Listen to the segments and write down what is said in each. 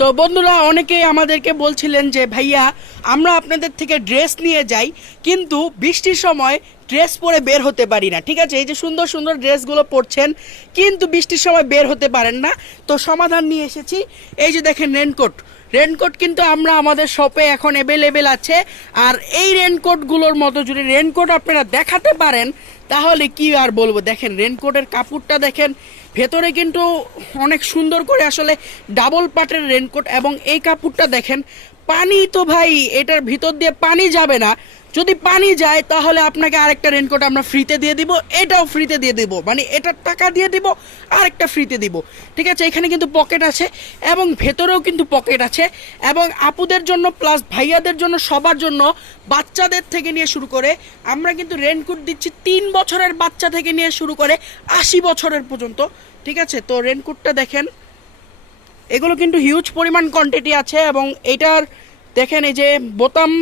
তো বন্ধুরা অনেকেই আমাদেরকে বলছিলেন যে ভাইয়া আমরা আপনাদের থেকে ড্রেস নিয়ে যাই, কিন্তু বৃষ্টির সময় ড্রেস পরে বের হতে পারি না। ঠিক আছে, এই যে সুন্দর সুন্দর ড্রেসগুলো পরছেন কিন্তু বৃষ্টির সময় বের হতে পারেন না। তো সমাধান নিয়ে এসেছি, এই যে দেখেন রেনকোট। রেনকোট কিন্তু আমরা আমাদের শপে এখন অ্যাভেলেবেল আছে। আর এই রেনকোটগুলোর মতো যদি রেনকোট আপনারা দেখাতে পারেন তাহলে কি আর বলবো। দেখেন রেনকোটের কাপড়টা দেখেন, ভেতরে কিন্তু অনেক সুন্দর করে আসলে ডাবল পাটের রেনকোট। এবং এই কাপড়টা দেখেন, পানি তো ভাই এটার ভিতর দিয়ে পানি যাবে না। যদি পানি যায় তাহলে আপনাকে আরেকটা রেনকোট আমরা ফ্রিতে দিয়ে দিব, এটাও ফ্রিতে দিয়ে দিব, মানে এটার টাকা দিয়ে দিব, আরেকটা ফ্রিতে দিব। ঠিক আছে, এখানে কিন্তু পকেট আছে এবং ভেতরেও কিন্তু পকেট আছে। এবং আপুদের জন্য প্লাস ভাইয়াদের জন্য, সবার জন্য, বাচ্চাদের থেকে নিয়ে শুরু করে আমরা কিন্তু রেনকোট দিচ্ছি 3 বছরের বাচ্চা থেকে নিয়ে শুরু করে 80 বছরের পর্যন্ত। ঠিক আছে, তো রেনকোটটা দেখেন, এগুলো কিন্তু হিউজ পরিমাণ কোয়ান্টিটি আছে। এবং এটার দেখেন এই যে বোতাম,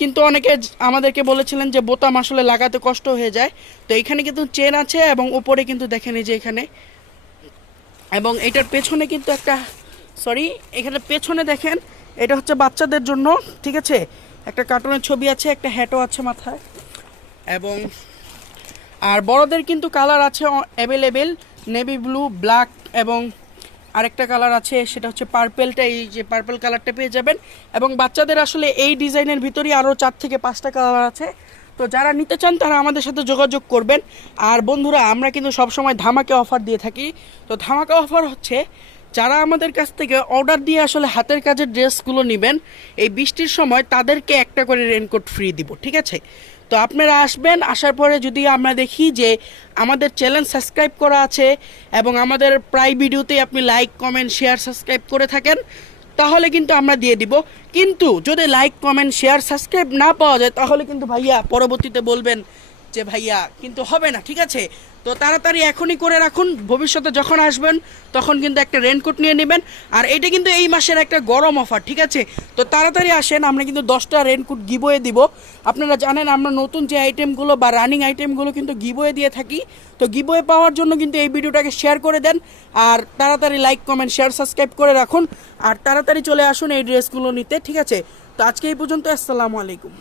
কিন্তু অনেকে আমাদেরকে বলেছিলেন যে বোতাম আসলে লাগাতে কষ্ট হয়ে যায়। তো এখানে কিন্তু চেন আছে এবং উপরে কিন্তু দেখেন এই যে এখানে, এবং এটার পেছনে কিন্তু একটা, সরি, এখানে পেছনে দেখেন এটা হচ্ছে বাচ্চাদের জন্য। ঠিক আছে, একটা কার্টুনের ছবি আছে, একটা হ্যাটও আছে মাথায়। এবং আর বড়দের কিন্তু কালার আছে অ্যাভেলেবেল, নেভি ব্লু, ব্ল্যাক এবং আরেকটা কালার আছে, সেটা হচ্ছে পার্পেলটা। এই যে পার্পেল কালারটা পেয়ে যাবেন। এবং বাচ্চাদের আসলে এই ডিজাইনের ভিতরেই আরও 4 থেকে 5টা কালার আছে। তো যারা নিতে চান তারা আমাদের সাথে যোগাযোগ করবেন। আর বন্ধুরা আমরা কিন্তু সবসময় ধামাকা অফার দিয়ে থাকি। তো ধামাকা অফার হচ্ছে, যারা আমাদের কাছ থেকে অর্ডার দিয়ে আসলে হাতের কাজের ড্রেসগুলো নেবেন, এই বৃষ্টির সময় তাদেরকে একটা করে রেনকোট ফ্রি দিব। ঠিক আছে, তো আপনারা আসবেন, আসার পরে যদি আমরা দেখি যে আমাদের চ্যানেল সাবস্ক্রাইব করা আছে এবং আমাদের প্রায় ভিডিওতে আপনি লাইক, কমেন্ট, শেয়ার, সাবস্ক্রাইব করে থাকেন, তাহলে কিন্তু আমরা দিয়ে দিব। কিন্তু যদি লাইক, কমেন্ট, শেয়ার, সাবস্ক্রাইব না পাওয়া যায় তাহলে কিন্তু ভাইয়া পরবর্তীতে বলবেন যে ভাইয়া কিন্তু হবে না। ঠিক আছে, তো তাড়াতাড়ি এখনই করে রাখুন, ভবিষ্যতে যখন আসবেন তখন কিন্তু একটা রেনকোট নিয়ে নেবেন। আর এটা কিন্তু এই মাসের একটা গরম অফার। ঠিক আছে, তো তাড়াতাড়ি আসেন, আমরা কিন্তু 10টা রেনকোট গিভওয়ে দিব। আপনারা জানেন আমরা নতুন যে আইটেমগুলো বা রানিং আইটেমগুলো কিন্তু গিভওয়ে দিয়ে থাকি। তো গিভওয়ে পাওয়ার জন্য কিন্তু এই ভিডিওটাকে শেয়ার করে দেন, আর তাড়াতাড়ি লাইক, কমেন্ট, শেয়ার, সাবস্ক্রাইব করে রাখুন, আর তাড়াতাড়ি চলে আসুন এই ড্রেসগুলো নিতে। ঠিক আছে, তো আজকে এই পর্যন্ত, আসসালামু আলাইকুম।